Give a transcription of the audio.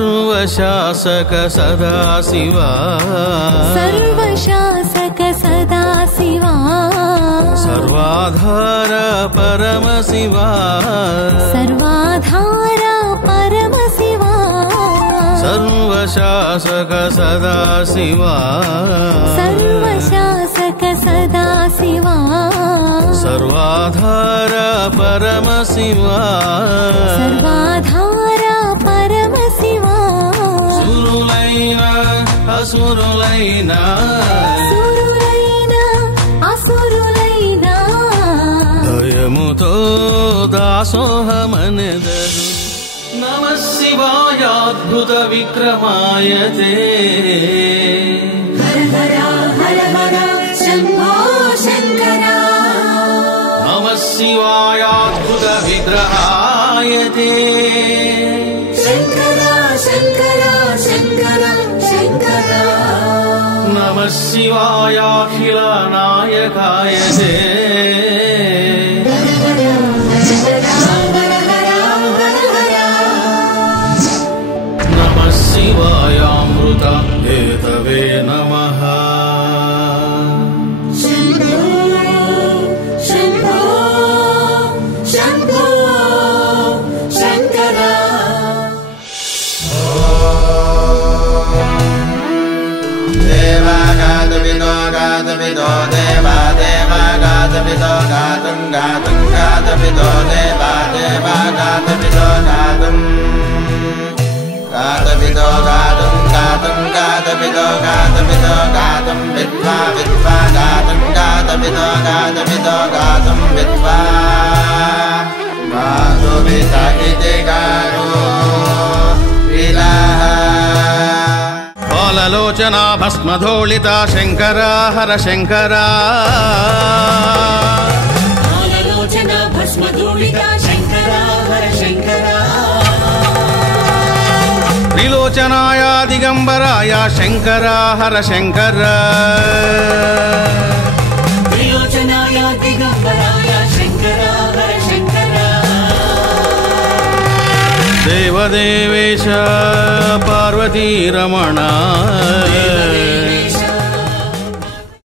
सर्वशासक सदाशिवा सर्वशासक सदाशिवा सर्वाधार परमशिवा सर्वाधार परमशिवा सर्वशासक सदाशिवा सर्वशासक सदाशिवा सर्वाधार परमशिवा सर्वाधार परमशिवा सुरुलैना असुरुलैना सुरुलैना असुरुलैना दयमुतो दासोहमनेदरु नमः शिवाय अद्भुत विक्रमाय ते हर हर हर हर शंभो शंकर नमः शिवाय अद्भुत विग्रहाय ते शंकर शंकर शंकर शंकर नमः शिवाय अखिल नायकाय ते नमः शिवाय अमृत हेतवे नमः शंभो शंभो शंभो शंकर देवागातविदो देवा देवागातविदो गातुं गातुं गातविदो देवा देवागातविदो गातुं गातविदो गातुं गातुं गातविदो गातविदो गातुं विद्वा विद्वा गातुं गातविदो गातविदो गातुं विद्वा गातुविदा इति गातो विलाह बाललोचना भस्मधूलिता शंकरा हर शंकरा बाललोचना भस्मधूलिता शंकरा हर शंकरा त्रिलोचनाय दिगंबराय शंकरा हर शंकरा त्रिलोचनाय दिगंबराय शंकरा हर शंकरा देवदेवेश पार्वती रमण